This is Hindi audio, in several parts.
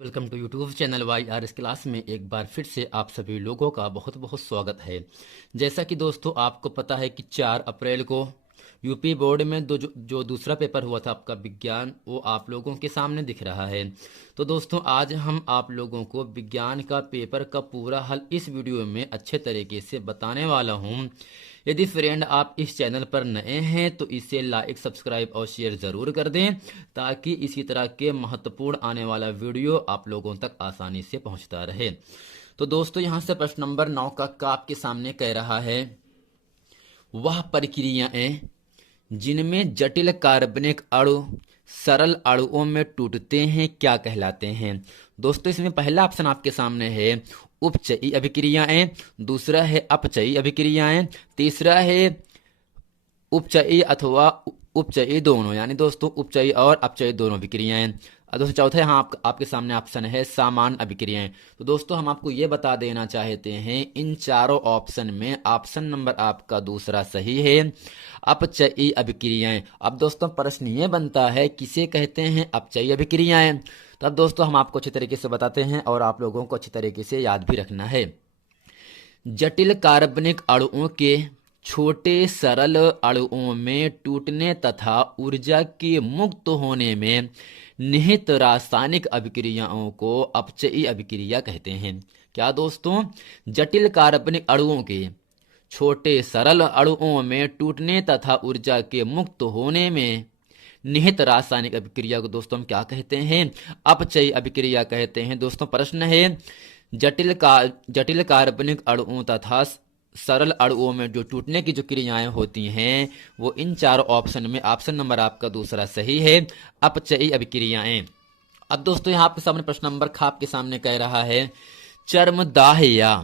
Welcome to YouTube channel YRS class में एक बार फिर से आप सभी लोगों का बहुत बहुत स्वागत है। जैसा कि दोस्तों आपको पता है कि 4 अप्रैल को यूपी बोर्ड में जो दूसरा पेपर हुआ था आपका विज्ञान, वो आप लोगों के सामने दिख रहा है। तो दोस्तों आज हम आप लोगों को विज्ञान का पेपर का पूरा हल इस वीडियो में अच्छे तरीके से बताने वाला हूँ। यदि फ्रेंड आप इस चैनल पर नए हैं तो इसे लाइक, सब्सक्राइब और शेयर ज़रूर कर दें ताकि इसी तरह के महत्वपूर्ण आने वाला वीडियो आप लोगों तक आसानी से पहुंचता रहे। तो दोस्तों यहाँ से प्रश्न नंबर 9 का आपके सामने कह रहा है, वह प्रक्रियाएं जिनमें जटिल कार्बनिक अणु सरल अणुओं में टूटते हैं क्या कहलाते हैं। दोस्तों इसमें पहला ऑप्शन आपके सामने है उपचयी अभिक्रियाएं, दूसरा है अपचयी अभिक्रियाएं, तीसरा है उपचयी अथवा उपचयी दोनों, यानी दोस्तों उपचयी और अपचयी दोनों अभिक्रियाएं। और दोस्तों चौथा यहाँ आपके सामने ऑप्शन है सामान्य अभिक्रियाएं। तो दोस्तों हम आपको ये बता देना चाहते हैं इन चारों ऑप्शन में ऑप्शन नंबर आपका दूसरा सही है, अपचयी अभिक्रियाएं। अब दोस्तों प्रश्न ये बनता है किसे कहते हैं अपचयी अभिक्रियाएं। तो अब दोस्तों हम आपको अच्छी तरीके से बताते हैं और आप लोगों को अच्छी तरीके से याद भी रखना है। जटिल कार्बनिक अणुओं के छोटे सरल अणुओं में टूटने तथा ऊर्जा के मुक्त होने में निहित रासायनिक अभिक्रियाओं को अपचयी अभिक्रिया कहते हैं। क्या दोस्तों, जटिल कार्बनिक अणुओं के छोटे सरल अणुओं में टूटने तथा ऊर्जा के मुक्त होने में निहित रासायनिक अभिक्रिया को दोस्तों हम क्या कहते हैं, अपचयी अभिक्रिया कहते हैं। दोस्तों प्रश्न है जटिल कार्बनिक अणुओं तथा सरल अणुओं में जो टूटने की जो क्रियाएं होती हैं वो इन चारों ऑप्शन में ऑप्शन नंबर आपका दूसरा सही है, अपचयी अभिक्रियाएं। अब दोस्तों यहाँ आपके सामने प्रश्न नंबर ख आपके सामने कह रहा है, चर्मदाह या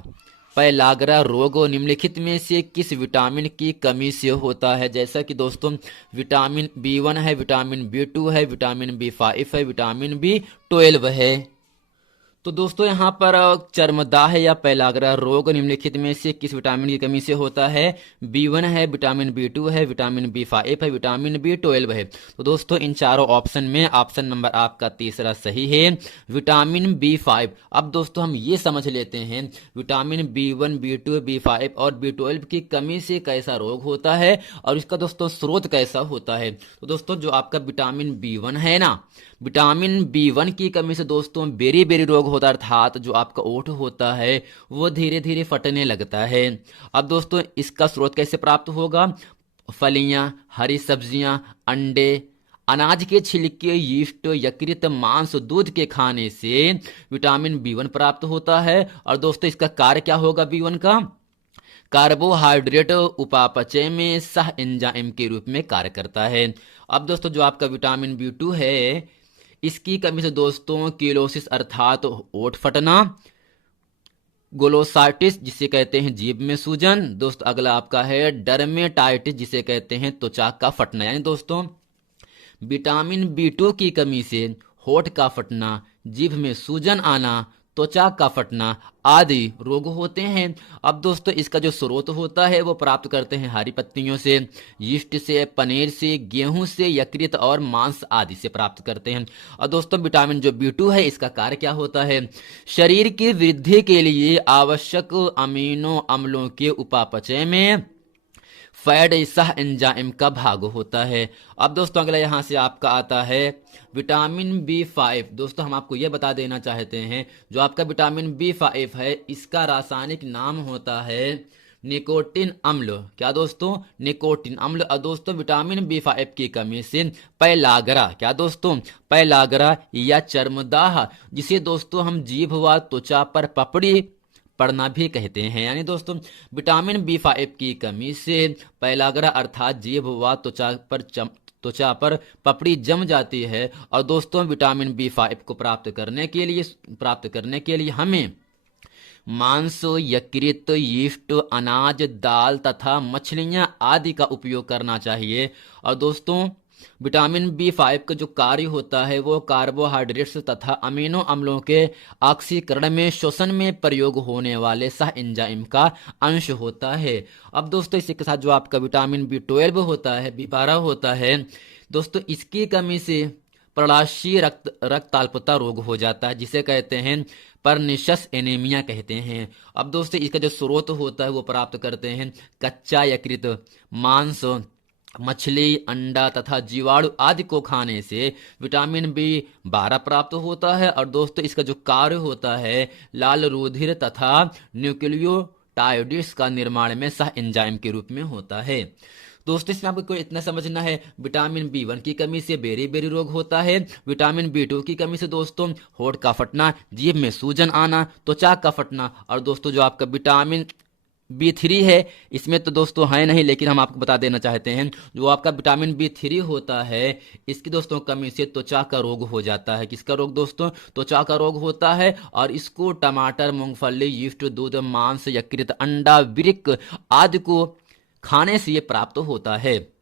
पैलाग्रा रोग निम्नलिखित में से किस विटामिन की कमी से होता है। जैसा कि दोस्तों विटामिन B1 है, विटामिन B2 है, विटामिन B5 है, विटामिन B12 है। तो दोस्तों यहाँ पर चर्मदाह या पैलाग्रा रोग निम्नलिखित में से किस विटामिन की कमी से होता है। B1 है, विटामिन B2 है, विटामिन B5 है, विटामिन B12 है। तो दोस्तों इन चारों ऑप्शन में ऑप्शन नंबर आपका तीसरा सही है, विटामिन B5। अब दोस्तों हम ये समझ लेते हैं विटामिन B1, B2, B5 और B12 की कमी से कैसा रोग होता है और इसका दोस्तों स्रोत कैसा होता है। तो दोस्तों जो आपका विटामिन B1 है ना, विटामिन B1 की कमी से दोस्तों बेरी बेरी रोग होता है, अर्थात जो आपका ओठ होता है वो धीरे धीरे फटने लगता है। अब दोस्तों इसका स्रोत कैसे प्राप्त होगा, फलियां, हरी सब्जियां, अंडे, अनाज के छिलके, यीस्ट, यकृत, मांस, दूध के खाने से विटामिन B1 प्राप्त होता है। और दोस्तों इसका कार्य क्या होगा, B1 का कार्बोहाइड्रेट उपापचय में सह एंजाइम के रूप में कार्य करता है। अब दोस्तों जो आपका विटामिन B2 है इसकी कमी से दोस्तों कीलोसिस अर्थात ओठ फटना, ग्लोसाइटिस जिसे कहते हैं जीभ में सूजन, दोस्त अगला आपका है डर्मेटाइटिस जिसे कहते हैं त्वचा का फटना। यानी दोस्तों विटामिन B2 की कमी से होठ का फटना, जीभ में सूजन आना, त्वचा का फटना आदि रोग होते हैं। अब दोस्तों इसका जो स्रोत होता है वो प्राप्त करते हैं हरी पत्तियों से, यीस्ट से, पनीर से, गेहूं से, यकृत और मांस आदि से प्राप्त करते हैं। और दोस्तों विटामिन जो B2 है इसका कार्य क्या होता है, शरीर की वृद्धि के लिए आवश्यक अमीनो अम्लों के उपापचय में फैट सह एंजाइम का भाग होता है। अब दोस्तों अगला यहां से आपका आता है विटामिन B5। दोस्तों हम आपको यह बता देना चाहते हैं जो आपका विटामिन B5 है इसका रासायनिक नाम होता है निकोटिन अम्ल। क्या दोस्तों, निकोटिन अम्ल। और दोस्तों विटामिन B5 की कमी से पैलाग्रा, क्या दोस्तों, पैलाग्रा या चर्मदाह जिसे दोस्तों हम जीभ व त्वचा पर पपड़ी पड़ना भी कहते हैं। यानी दोस्तों विटामिन B5 की कमी से पैलाग्रा अर्थात जीभ व त्वचा पर पपड़ी जम जाती है। और दोस्तों विटामिन B5 को प्राप्त करने के लिए हमें मांस, यकृत, यीस्ट, अनाज, दाल तथा मछलियां आदि का उपयोग करना चाहिए। और दोस्तों विटामिन B5 का जो कार्य होता है वो कार्बोहाइड्रेट्स तथा अमीनो अम्लों के ऑक्सीकरण में शोषण में प्रयोग होने वाले सह एंजाइम का अंश होता है। अब दोस्तों इसी के साथ जो आपका विटामिन B12 होता है, B12 होता है दोस्तों इसकी कमी से प्रलाशी रक्ताल्पता रोग हो जाता है, जिसे कहते हैं परनिशस एनीमिया कहते हैं। अब दोस्तों इसका जो स्रोत होता है वो प्राप्त करते हैं कच्चा यकृत, मांस, मछली, अंडा तथा जीवाणु आदि को खाने से विटामिन B12 प्राप्त होता है। और दोस्तों इसका जो कार्य होता है लाल रुधिर तथा न्यूक्लियोटाइड्स का निर्माण में सह एंजाइम के रूप में होता है। दोस्तों इसमें आपको इतना समझना है, विटामिन B1 की कमी से बेरी बेरी रोग होता है। विटामिन B2 की कमी से दोस्तों होठ का फटना, जीभ में सूजन आना, त्वचा का फटना। और दोस्तों जो आपका विटामिन B3 है, इसमें तो दोस्तों है नहीं, लेकिन हम आपको बता देना चाहते हैं, जो आपका विटामिन B3 होता है इसकी दोस्तों कमी से त्वचा का रोग हो जाता है। किसका रोग दोस्तों? त्वचा का रोग होता है। और इसको टमाटर, मूंगफली, यीस्ट, दूध, मांस, यकृत, अंडा, वृक्क आदि को खाने से ये प्राप्त होता है।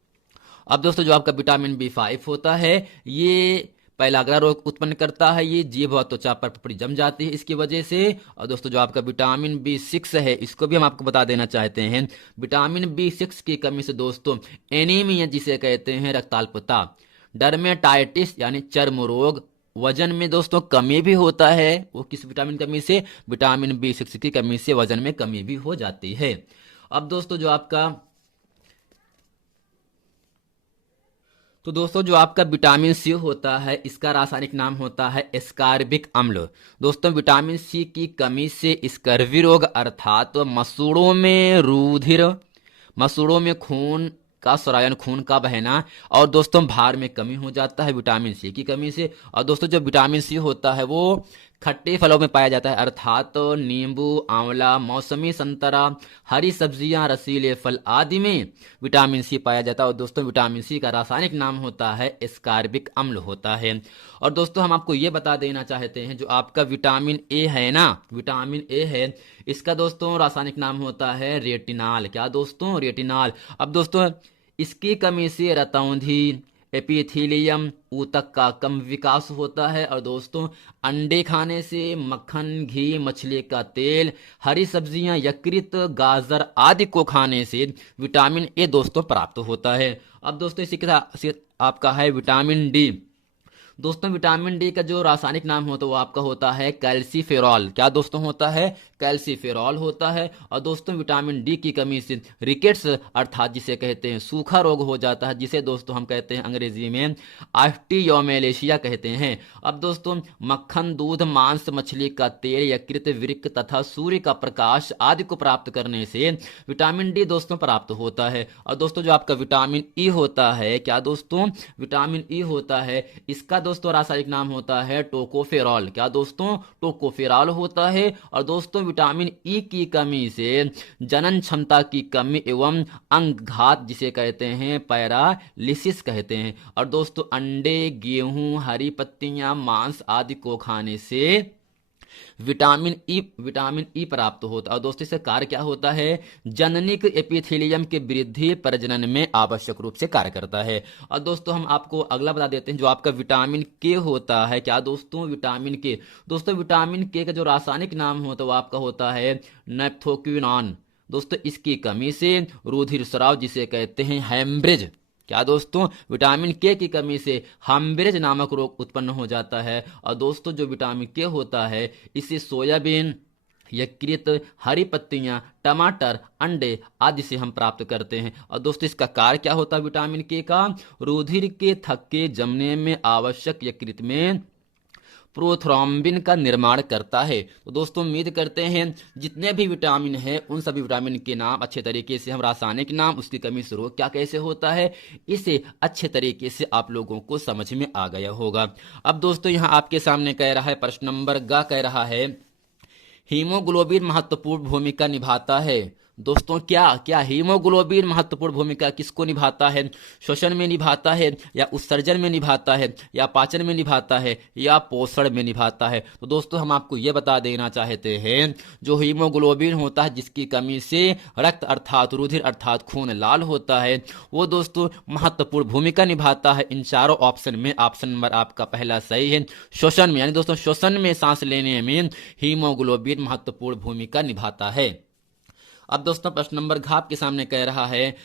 अब दोस्तों जो आपका विटामिन B5 होता है ये पहलाग्रा रोग उत्पन्न करता है, ये जीभ और त्वचा पर पपड़ी जम जाती है इसकी वजह से। और दोस्तों जो आपका विटामिन B6 है इसको भी हम आपको बता देना चाहते हैं, विटामिन B6 की कमी से दोस्तों एनीमिया जिसे कहते हैं रक्ताल्पता, डर्मेटाइटिस यानी चर्म रोग, वजन में दोस्तों कमी भी होता है। वो किस विटामिन कमी से? विटामिन B6 की कमी से वजन में कमी भी हो जाती है। अब दोस्तों जो आपका विटामिन C होता है इसका रासायनिक नाम होता है एस्कॉर्बिक अम्ल। दोस्तों विटामिन C की कमी से स्कर्वी रोग अर्थात मसूड़ों में खून का सरायन, खून का बहना, और दोस्तों भार में कमी हो जाता है विटामिन C की कमी से। और दोस्तों जो विटामिन C होता है वो खट्टे फलों में पाया जाता है अर्थात नींबू, आंवला, मौसमी संतरा, हरी सब्जियां, रसीले फल आदि में विटामिन C पाया जाता है। और दोस्तों विटामिन C का रासायनिक नाम होता है एस्कॉर्बिक अम्ल होता है। और दोस्तों हम आपको ये बता देना चाहते हैं, जो आपका विटामिन A है ना, विटामिन A है, इसका दोस्तों रासायनिक नाम होता है रेटिनाल। क्या दोस्तों? रेटिनाल। अब दोस्तों इसकी कमी से रतौंधी, एपिथीलियम, ऊतक का कम विकास होता है। और दोस्तों अंडे खाने से, मक्खन, घी, मछली का तेल, हरी सब्जियां, यकृत, गाजर आदि को खाने से विटामिन A दोस्तों प्राप्त होता है। अब दोस्तों इसी के साथ आपका है विटामिन D। दोस्तों विटामिन D का जो रासायनिक नाम होता है वो आपका होता है कैल्सीफेरॉल। क्या दोस्तों होता है? कैल्सीफेरॉल होता है। और दोस्तों विटामिन D की कमी से रिकेट्स अर्थात जिसे कहते हैं सूखा रोग हो जाता है, जिसे दोस्तों हम कहते हैं अंग्रेजी में ऑस्टियोमेलेशिया कहते हैं। अब दोस्तों मक्खन, दूध, मांस, मछली का तेल, यकृत, वृक्क तथा सूर्य का प्रकाश आदि को प्राप्त करने से विटामिन D दोस्तों प्राप्त होता है। और दोस्तों जो आपका विटामिन E होता है, क्या दोस्तों? विटामिन E होता है, इसका दोस्तों रासायनिक नाम होता है टोकोफेरॉल। क्या दोस्तों? टोकोफेरॉल होता है। और दोस्तों विटामिन E की कमी से जनन क्षमता की कमी एवं अंगघात जिसे कहते हैं पैरालिसिस कहते हैं। और दोस्तों अंडे, गेहूं, हरी पत्तियां, मांस आदि को खाने से विटामिन ई प्राप्त होता है। और दोस्तों इसका कार्य क्या होता है? जननिक एपिथेलियम के वृद्धि प्रजनन में आवश्यक रूप से कार्य करता है। और दोस्तों हम आपको अगला बता देते हैं, जो आपका विटामिन के होता है। क्या दोस्तों? विटामिन के। दोस्तों विटामिन के का जो रासायनिक नाम होता है वो आपका होता है नैप्थोक्विनॉन। दोस्तों इसकी कमी से रुधिर स्राव जिसे कहते हैं हैमरेज। क्या दोस्तों? विटामिन के की कमी से हैमरेज नामक रोग उत्पन्न हो जाता है। और दोस्तों जो विटामिन के होता है इसे सोयाबीन, यकृत, हरी पत्तियां, टमाटर, अंडे आदि से हम प्राप्त करते हैं। और दोस्तों इसका कार्य क्या होता है विटामिन के का? रुधिर के थक्के जमने में आवश्यक यकृत में प्रोथ्रोम्बिन का निर्माण करता है। तो दोस्तों उम्मीद करते हैं जितने भी विटामिन हैं उन सभी विटामिन के नाम अच्छे तरीके से हम रासायनिक नाम, उसकी कमी से रोग क्या कैसे होता है, इसे अच्छे तरीके से आप लोगों को समझ में आ गया होगा। अब दोस्तों यहाँ आपके सामने कह रहा है प्रश्न नंबर ग कह रहा है हीमोग्लोबिन महत्वपूर्ण भूमिका निभाता है। दोस्तों क्या हीमोग्लोबिन महत्वपूर्ण भूमिका किसको निभाता है? श्वसन में निभाता है, या उत्सर्जन में निभाता है, या पाचन में निभाता है, या पोषण में निभाता है? तो दोस्तों हम आपको ये बता देना चाहते हैं, जो हीमोग्लोबिन होता है जिसकी कमी से रक्त अर्थात रुधिर अर्थात खून लाल होता है, वो दोस्तों महत्वपूर्ण भूमिका निभाता है इन चारों ऑप्शन में। ऑप्शन नंबर आपका पहला सही है, श्वसन में। यानी दोस्तों श्वसन में सांस लेने में हीमोग्लोबिन महत्वपूर्ण भूमिका निभाता है। अब दोस्तों प्रश्न नंबर घ आपके सामने कह रहा है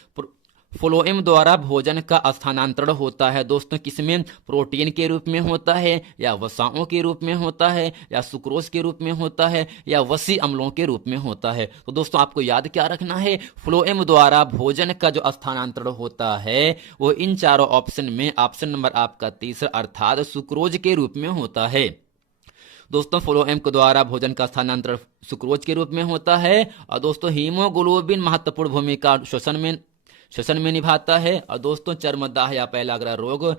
फ्लोएम द्वारा भोजन का स्थानांतरण होता है दोस्तों, किसमें? प्रोटीन के रूप में होता है, या वसाओं के रूप में होता है, या सुक्रोज के रूप में होता है, या वसी अम्लों के रूप में होता है। तो दोस्तों आपको याद क्या रखना है, फ्लोएम द्वारा भोजन का जो स्थानांतरण होता है वो इन चारों ऑप्शन में ऑप्शन नंबर आपका तीसरा अर्थात सुक्रोज के रूप में होता है। दोस्तों फ्लोएम के द्वारा भोजन का स्थानांतरण सुक्रोज के रूप में होता है। और दोस्तों हीमोग्लोबिन महत्वपूर्ण भूमिका श्वसन में निभाता है। और दोस्तों चर्मदाह या पहलाग्रह रोग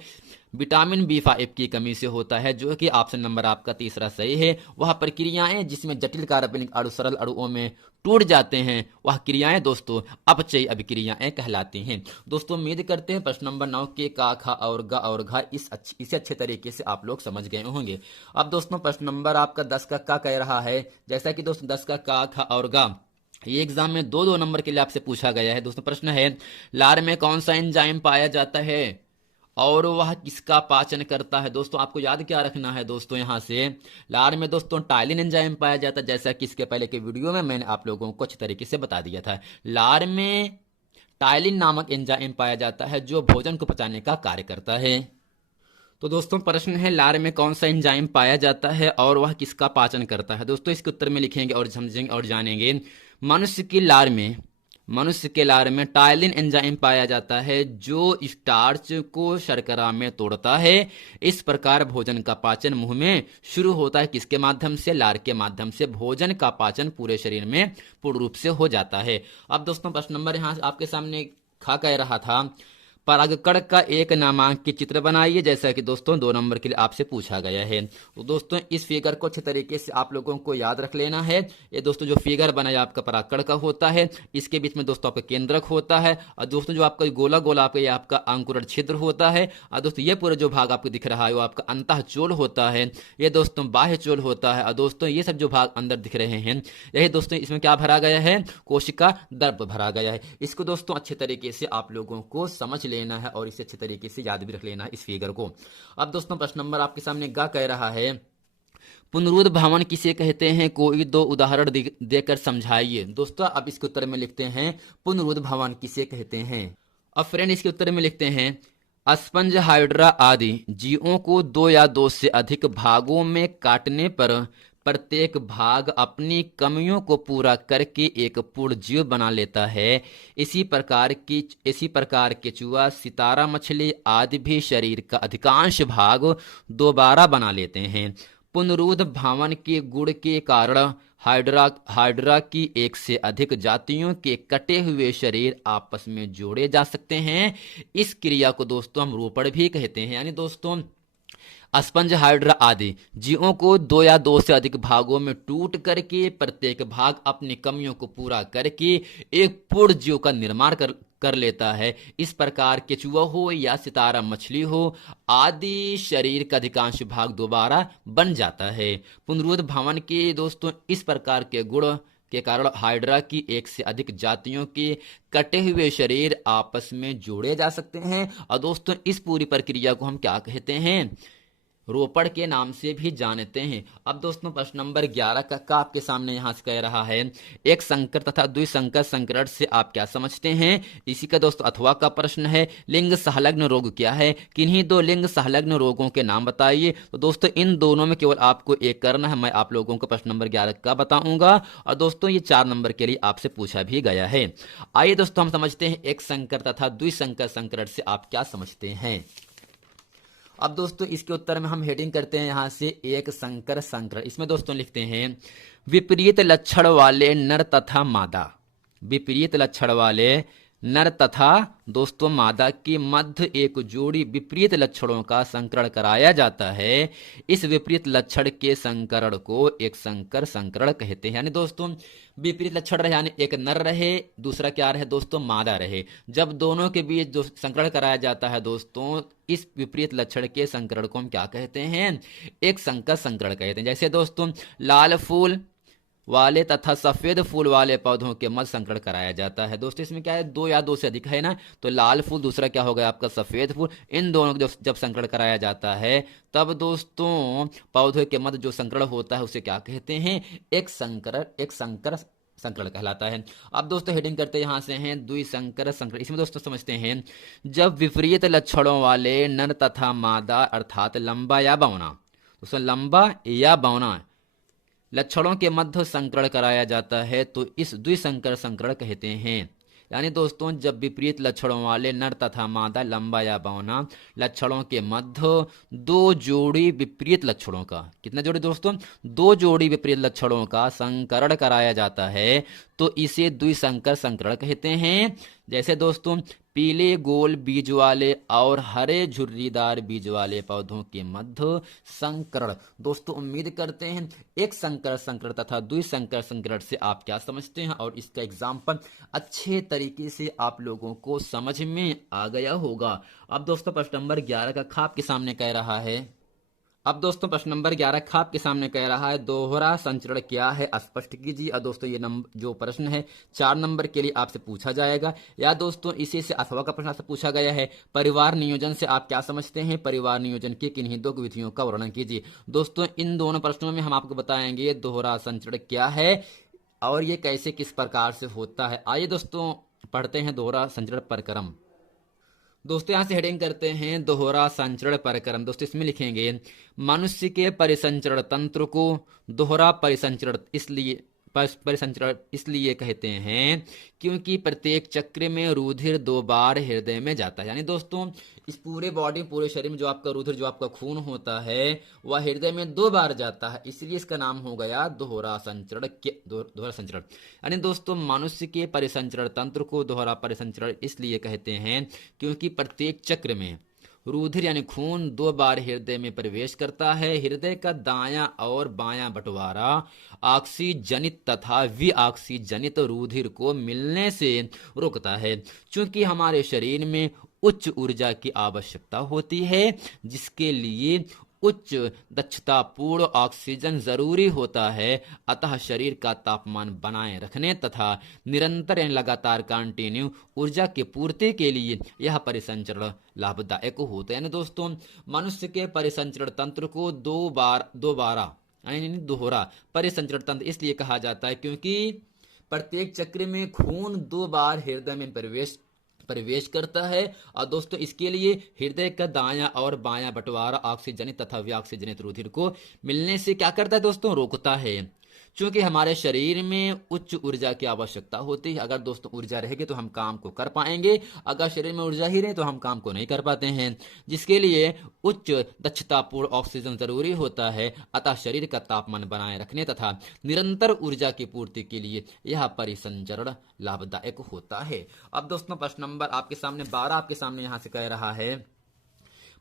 विटामिन B5 की कमी से होता है, जो कि ऑप्शन नंबर आपका तीसरा सही है। वह प्रक्रियाएं जिसमें जटिल कार्बनिक अणु सरल अणुओं में टूट जाते हैं, वह क्रियाएं दोस्तों अपचयी अभिक्रियाएं कहलाती हैं। दोस्तों उम्मीद करते हैं प्रश्न नंबर 9 के का, खा और घा इसे अच्छे तरीके से आप लोग समझ गए होंगे। अब दोस्तों प्रश्न नंबर आपका 10 का कह रहा है, जैसा कि दोस्तों 10 का, खा और गा ये एग्जाम में 2 नंबर के लिए आपसे पूछा गया है। दोस्तों प्रश्न है, लार में कौन सा एंजाइम पाया जाता है और वह किसका पाचन करता है? दोस्तों आपको याद क्या रखना है दोस्तों, यहां से लार में दोस्तों टाइलिन एंजाइम पाया जाता है, जैसा कि इसके पहले के वीडियो में मैंने आप लोगों को अच्छे तरीके से बता दिया था। लार में टाइलिन नामक एंजाइम पाया जाता है जो भोजन को पचाने का कार्य करता है। तो दोस्तों प्रश्न है, लार में कौन सा एंजाइम पाया जाता है और वह किसका पाचन करता है? दोस्तों इसके उत्तर में लिखेंगे और समझेंगे और जानेंगे। मनुष्य के लार में टाइलिन एंजाइम पाया जाता है जो स्टार्च को शर्करा में तोड़ता है। इस प्रकार भोजन का पाचन मुंह में शुरू होता है, किसके माध्यम से? लार के माध्यम से भोजन का पाचन पूरे शरीर में पूर्ण रूप से हो जाता है। अब दोस्तों प्रश्न नंबर यहां आपके सामने खा कह रहा था, परागकण का एक नामांकित चित्र बनाइए, जैसा कि दोस्तों 2 नंबर के लिए आपसे पूछा गया है। तो दोस्तों इस फिगर को अच्छे तरीके से आप लोगों को याद रख लेना है। ये दोस्तों जो फिगर बनाया आपका परागकण का होता है, इसके बीच में दोस्तों आपका केंद्रक होता है, और दोस्तों जो आपका गोला गोला आपका ये आपका अंकुरण छिद्र होता है, और दोस्तों ये पूरा जो भाग आपको दिख रहा है वो आपका अंतःचोल होता है, ये दोस्तों बाह्य चोल होता है। और दोस्तों ये सब जो भाग अंदर दिख रहे हैं, यही दोस्तों इसमें क्या भरा गया है? कोशिका दर्प भरा गया है। इसको दोस्तों अच्छे तरीके से आप लोगों को समझ लेना है और इसे अच्छे तरीके से याद भी रख लेना है इस फिगर को। अब दोस्तों प्रश्न नंबर आपके सामने गा कह रहा है, पुनरुद्ध भवन किसे कहते हैं? कोई 2 उदाहरण देकर समझाइए। दोस्तों अब इसके उत्तर में लिखते हैं, पुनरुद्ध भवन किसे कहते हैं। अब फ्रेंड इसके उत्तर में लिखते हैं, स्पंज, हाइड्रा आदि जीवों को 2 या 2 से अधिक भागों में काटने पर प्रत्येक भाग अपनी कमियों को पूरा करके एक पूर्ण जीव बना लेता है। इसी प्रकार केचुआ, सितारा मछली आदि भी शरीर का अधिकांश भाग दोबारा बना लेते हैं। पुनरुद्ध भावन के गुण के कारण हाइड्रा की 1 से अधिक जातियों के कटे हुए शरीर आपस में जोड़े जा सकते हैं। इस क्रिया को दोस्तों हम रोपण भी कहते हैं। यानी दोस्तों स्पंज, हाइड्रा आदि जीवों को 2 या 2 से अधिक भागों में टूट करके प्रत्येक भाग अपनी कमियों को पूरा करके एक पूर्ण जीव का निर्माण कर लेता है। इस प्रकार केचुआ हो या सितारा मछली हो आदि शरीर का अधिकांश भाग दोबारा बन जाता है। पुनरुद्ध भवन के दोस्तों इस प्रकार के गुण के कारण हाइड्रा की 1 से अधिक जातियों के कटे हुए शरीर आपस में जोड़े जा सकते हैं। और दोस्तों इस पूरी प्रक्रिया को हम क्या कहते हैं? रोपण के नाम से भी जानते हैं। अब दोस्तों प्रश्न नंबर 11 का आपके सामने यहां से कह रहा है, एक संकर तथा द्विसंकर संकरण से आप क्या समझते हैं? इसी का दोस्तों अथवा का प्रश्न है, लिंग संलग्न रोग क्या है? किन्हीं 2 लिंग संलग्न रोगों के नाम बताइए। तो दोस्तों इन दोनों में केवल आपको एक करना है। मैं आप लोगों को प्रश्न नंबर 11 का बताऊंगा, और दोस्तों ये 4 नंबर के लिए आपसे पूछा भी गया है। आइए दोस्तों हम समझते हैं एक संकर तथा द्विसंकर संकरण से आप क्या समझते हैं। अब दोस्तों इसके उत्तर में हम हेडिंग करते हैं यहां से, एक संकर संकरण। इसमें दोस्तों लिखते हैं, विपरीत लक्षण वाले नर तथा मादा, विपरीत लक्षण वाले नर तथा दोस्तों मादा के मध्य एक जोड़ी विपरीत लक्षणों का संकरण कराया जाता है। इस विपरीत लक्षण के संकरण को एक संकर संकरण कहते हैं। यानी दोस्तों विपरीत लक्षण रहे, यानी एक नर रहे, दूसरा क्या रहे दोस्तों? मादा रहे। जब दोनों के बीच जो संकरण कराया जाता है दोस्तों, इस विपरीत लक्षण के संकरण को हम क्या कहते हैं? एक संकर संकरण कहते हैं। जैसे दोस्तों लाल फूल वाले तथा सफेद फूल वाले पौधों के मध्य संकरण कराया जाता है। दोस्तों इसमें क्या है? 2 या 2 से अधिक है ना, तो लाल फूल, दूसरा क्या हो गया आपका सफेद फूल। इन दोनों जब संकरण कराया जाता है तब दोस्तों पौधे के मध्य जो संकरण होता है उसे क्या कहते हैं? एक संकर संकरण कहलाता है। अब दोस्तों हेडिंग करते यहाँ से हैं द्विसंकर संकरण। इसमें दोस्तों समझते हैं, जब विपरीत लक्षणों वाले नर तथा मादा अर्थात लंबा या बौना, दोस्तों लंबा या बौना लक्षणों के मध्य संकरण कराया जाता है तो इस द्विसंकर संकरण कहते हैं। यानी दोस्तों जब विपरीत लक्षणों वाले नर तथा मादा लंबा या बौना लक्षणों के मध्य दो जोड़ी विपरीत लक्षणों का, कितना जोड़ी दोस्तों, दो जोड़ी विपरीत लक्षणों का संकरण कराया जाता है तो इसे द्विसंकर संकरण कहते हैं। जैसे दोस्तों पीले गोल बीज वाले और हरे झुर्रीदार बीज वाले पौधों के मध्य संकरण। दोस्तों उम्मीद करते हैं एक संकर संकरण तथा द्विसंकर संकरण से आप क्या समझते हैं और इसका एग्जाम्पल अच्छे तरीके से आप लोगों को समझ में आ गया होगा। अब दोस्तों प्रश्न नंबर 11 का खाप के सामने कह रहा है, अब दोस्तों प्रश्न नंबर 11 खाप के सामने कह रहा है दोहरा संचरण क्या है स्पष्ट कीजिए। और दोस्तों ये नंबर जो प्रश्न है 4 नंबर के लिए आपसे पूछा जाएगा, या दोस्तों इसी से अथवा का प्रश्न आपसे पूछा गया है परिवार नियोजन से आप क्या समझते हैं, परिवार नियोजन की किन्हीं दो विधियों का वर्णन कीजिए। दोस्तों इन दोनों प्रश्नों में हम आपको बताएंगे दोहरा संचरण क्या है और ये कैसे किस प्रकार से होता है। आइए दोस्तों पढ़ते हैं दोहरा संचरण प्रक्रम। दोस्तों यहां से हेडिंग करते हैं दोहरा संचरण प्रक्रम। दोस्तों इसमें लिखेंगे मनुष्य के परिसंचरण तंत्र को दोहरा परिसंचरण इसलिए कहते हैं क्योंकि प्रत्येक चक्र में रुधिर 2 बार हृदय में जाता है। यानी दोस्तों इस पूरे बॉडी पूरे शरीर में जो आपका रुधिर जो आपका खून होता है वह हृदय में 2 बार जाता है, इसलिए इसका नाम हो गया दोहरा संचरण। दोहरा संचरण यानी दोस्तों मनुष्य के परिसंचरण तंत्र को दोहरा परिसंचरण इसलिए कहते हैं क्योंकि प्रत्येक चक्र में रुधिर यानी खून 2 बार हृदय में प्रवेश करता है। हृदय का दायां और बायां बंटवारा ऑक्सीजनित तथा विऑक्सीजनित रुधिर को मिलने से रोकता है। चूंकि हमारे शरीर में उच्च ऊर्जा की आवश्यकता होती है जिसके लिए उच्च दक्षतापूर्ण ऑक्सीजन जरूरी होता है, अतः शरीर का तापमान बनाए रखने तथा निरंतर लगातार कंटिन्यू ऊर्जा की पूर्ति के लिए यह परिसंचरण लाभदायक होता है। यानी दोस्तों मनुष्य के परिसंचरण तंत्र को दोबारा यानी दोहरा परिसंचरण तंत्र इसलिए कहा जाता है क्योंकि प्रत्येक चक्र में खून 2 बार हृदय में प्रवेश करता है और दोस्तों इसके लिए हृदय का दायां और बायां बंटवारा ऑक्सीजनित तथा विऑक्सीजनित रुधिर को मिलने से क्या करता है दोस्तों, रोकता है। चूंकि हमारे शरीर में उच्च ऊर्जा की आवश्यकता होती है, अगर दोस्तों ऊर्जा रहेगी तो हम काम को कर पाएंगे, अगर शरीर में ऊर्जा ही रहे तो हम काम को नहीं कर पाते हैं, जिसके लिए उच्च दक्षतापूर्ण ऑक्सीजन जरूरी होता है। अतः शरीर का तापमान बनाए रखने तथा निरंतर ऊर्जा की पूर्ति के लिए यह परिसंचरण लाभदायक होता है। अब दोस्तों प्रश्न नंबर आपके सामने 12 आपके सामने यहां से कह रहा है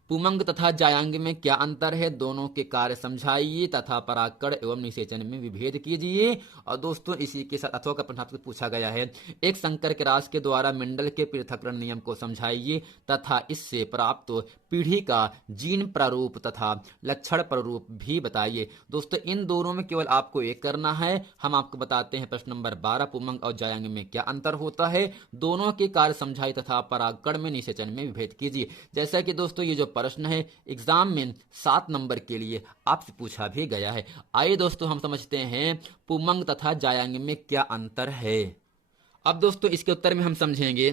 पुमंग तथा जायांग में क्या अंतर है, दोनों के कार्य समझाइए तथा परागकण एवं निषेचन में विभेद कीजिए। और दोस्तों इसी के साथ अथवा का प्रश्न आपसे पूछा गया है एक संकर के रास के द्वारा मंडल के पृथक्करण नियम को समझाइए तथा इससे प्राप्त पीढ़ी का जीन प्रारूप तथा लक्षण प्रारूप भी बताइए। दोस्तों इन दोनों में केवल आपको एक करना है। हम आपको बताते हैं प्रश्न नंबर 12 पुमंग और जायांग में क्या अंतर होता है, दोनों के कार्य समझाइए तथा परागकण में निषेचन में विभेद कीजिए। जैसा कि दोस्तों ये जो प्रश्न है एग्जाम में 7 नंबर के लिए आपसे पूछा भी गया है। आइए दोस्तों हम समझते हैं पुमंग तथा जायांग में क्या अंतर है। अब दोस्तों इसके उत्तर में हम समझेंगे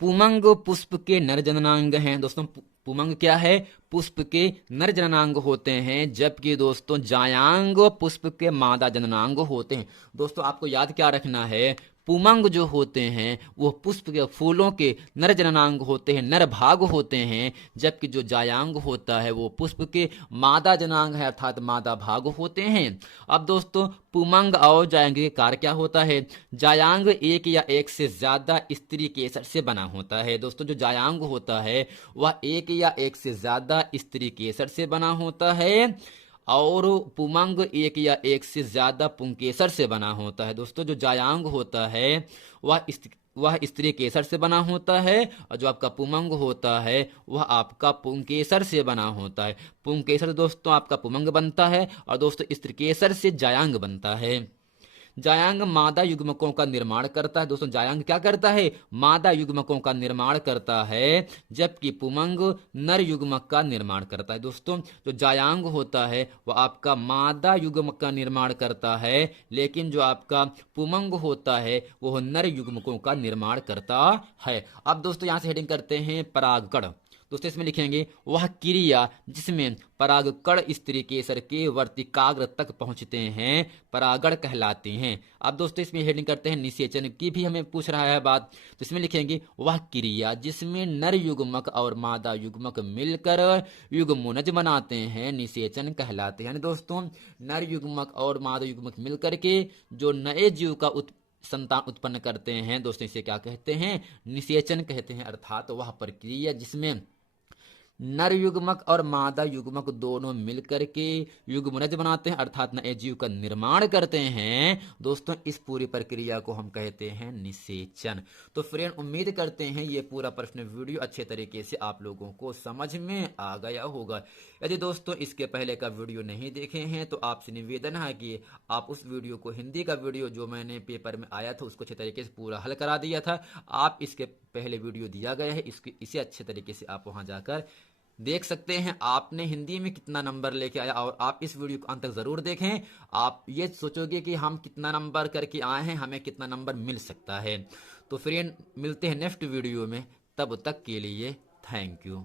पुमंग पुष्प के नर जननांग हैं। दोस्तों पुमंग क्या है, पुष्प के नर जननांग होते हैं, जबकि दोस्तों जायांग पुष्प के मादा जननांग होते हैं। दोस्तों आपको याद क्या रखना है, पुमंग जो होते हैं वो पुष्प के फूलों के नर जननांग होते हैं, नर भाग होते हैं, जबकि जो जायांग होता है वो पुष्प के मादा जनांग है अर्थात मादा भाग होते हैं। अब दोस्तों पुमंग और जायांग के कार्य क्या होता है, जायांग एक या एक से ज्यादा स्त्री केसर से बना होता है। दोस्तों जो जायांग होता है वह एक या एक से ज्यादा स्त्री केसर से बना होता है और पुमंग एक या एक से ज्यादा पुंकेसर से बना होता है। दोस्तों जो जायांग होता है वह स्त्री केसर से बना होता है और जो आपका पुमंग होता है वह आपका पुंकेसर से बना होता है। पुंकेसर दोस्तों आपका पुमंग बनता है और दोस्तों स्त्री केसर से जायांग बनता है। जायांग मादा युग्मकों का निर्माण करता है। दोस्तों जायांग क्या करता है? मादा युग्मकों का निर्माण करता है, जबकि पुमंग नर युग्मक का निर्माण करता है। दोस्तों जो जायांग होता है वह आपका मादा युग्मक का निर्माण करता है, लेकिन जो आपका पुमंग होता है वह नर युग्मकों का निर्माण करता है। अब दोस्तों यहां से हेडिंग करते हैं परागकण। दोस्तों इसमें लिखेंगे वह क्रिया जिसमें परागकण स्त्री केसर के वर्तिकाग्र तक पहुंचते हैं परागण कहलाते हैं। अब दोस्तों इसमें हेडिंग करते हैं निषेचन की भी हमें पूछ रहा है बात, तो इसमें लिखेंगे वह क्रिया जिसमें नर युग्मक और मादा युग्मक मिलकर युग्मोनज बनाते हैं निषेचन कहलाते हैं। यानी दोस्तों नर युग्मक और मादा युग्मक मिलकर के जो नए जीव का संतान उत्पन्न करते हैं, दोस्तों इसे क्या कहते हैं? निषेचन कहते हैं। अर्थात वह प्रक्रिया जिसमें नर युग्मक और मादा युग्मक दोनों मिलकर के युग्मनज बनाते हैं, अर्थात नए जीव का निर्माण करते हैं। दोस्तों इस पूरी प्रक्रिया को हम कहते हैं निषेचन। तो फ्रेंड उम्मीद करते हैं ये पूरा प्रश्न वीडियो अच्छे तरीके से आप लोगों को समझ में आ गया होगा। यदि दोस्तों इसके पहले का वीडियो नहीं देखे हैं तो आपसे निवेदन है कि आप उस वीडियो को, हिंदी का वीडियो जो मैंने पेपर में आया था उसको अच्छे तरीके से पूरा हल करा दिया था, आप इसके पहले वीडियो दिया गया है, इसे अच्छे तरीके से आप वहां जाकर देख सकते हैं आपने हिंदी में कितना नंबर लेके आया। और आप इस वीडियो को अंत तक जरूर देखें, आप ये सोचोगे कि हम कितना नंबर करके आए हैं, हमें कितना नंबर मिल सकता है। तो फ्रेंड मिलते हैं नेक्स्ट वीडियो में, तब तक के लिए थैंक यू।